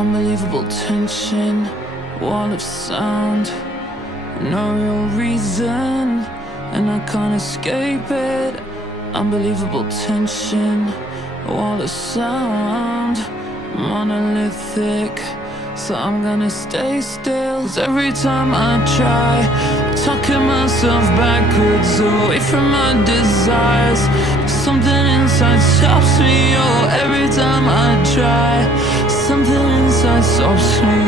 Unbelievable tension, wall of sound, no real reason, and I can't escape it. Unbelievable tension, wall of sound, monolithic, so I'm gonna stay still. 'Cause every time I try, talking myself backwards away from my desires, something inside stops me. Oh, every time I try, something inside stops me.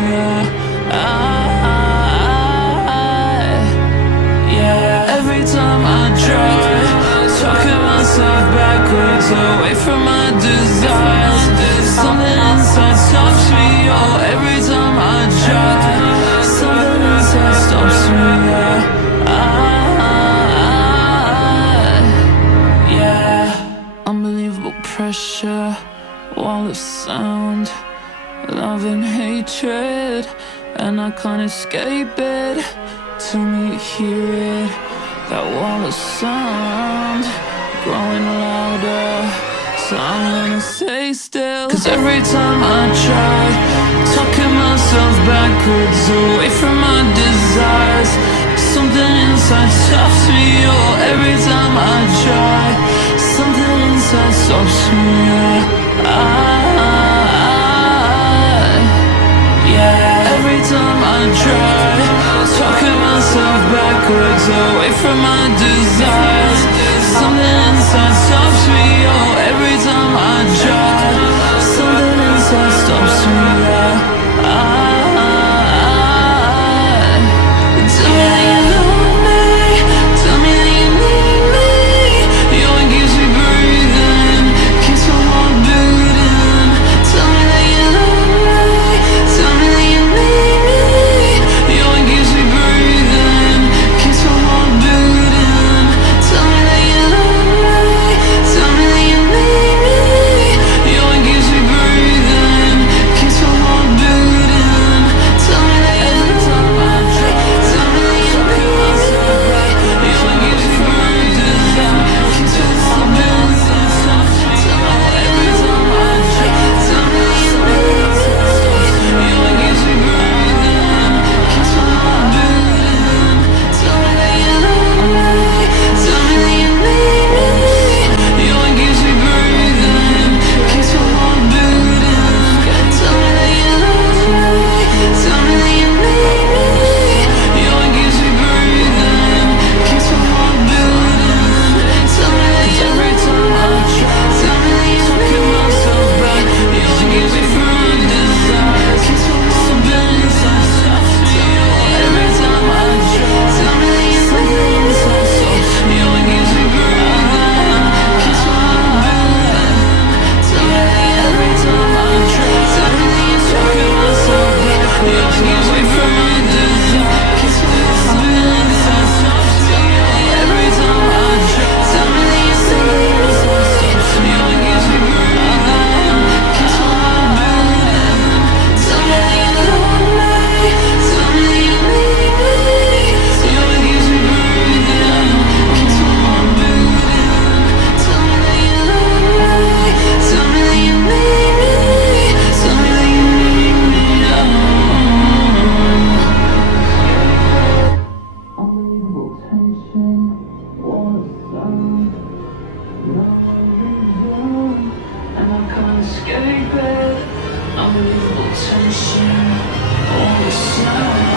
Yeah, every time I try, talking myself backwards away from my desires, something inside stops me. Oh, every time I try, something inside stops me. Yeah, unbelievable pressure, wall of sound, love and hatred, and I can't escape it. Till you hear it, that wall of sound growing louder, so I'm gonna stay still. 'Cause every time I try, talking myself backwards away from my desires, something inside stops me. Oh, every time I try, something inside stops me. Yeah, every time I try, talking myself backwards away from my desires, something inside stops me. Oh, every time I try, something inside stops me. Tell me that you love me, tell me that you need me. You're what keeps me breathing, keeps my heart beating. Tell me that you love me, tell me that you need me. You're what keeps me breathing, keeps my heart beating. Tell me that you love me, tell me that you need me. You're what keeps me breathing, keeps my heart beating. Tell me that you love me, tell me that you need me. You're what keeps me breathing, keeps my heart beating. Tell me that every time I try, tell me that you need me. You're what keeps me breathing, keeps my heart beating. Tell me that you love me, tell me that you need me. You're what keeps me breathing, keeps my heart beating. Tell me that you love me, tell me that you need me. You're what keeps me breathing, keeps my heart beating. Tell me that every time I try, tell me that you need myself back. You're what keeps me from my desires, keeps my heart beating. Every time I try, tell me that you need myself so. You're what keeps me breathing, keeps my heart beating. Tell me that every time I try, tell me that you're talking myself back. You're what keeps me from my desires, keeps my heart beating. Every time I try, tell me that you need myself so. You're what keeps me breathing, keeps my heart beating. Tell me that you love me, tell me that you need me. You're what keeps me breathing, keeps my heart beating. Tell me that you love me, tell me that you need me. Tell me that you need me. Unbelievable tension, wall of sound, no reason, and I can't escape it. Unbelievable tension, wall of sound.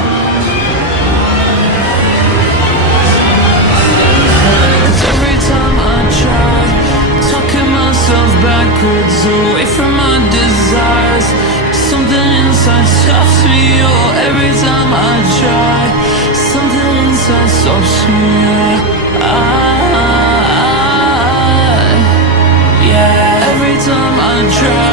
'Cause every time I try, talking myself backwards away from my desires, something inside stops me. Oh, every time I try, something inside stops me. Yeah, every time I try,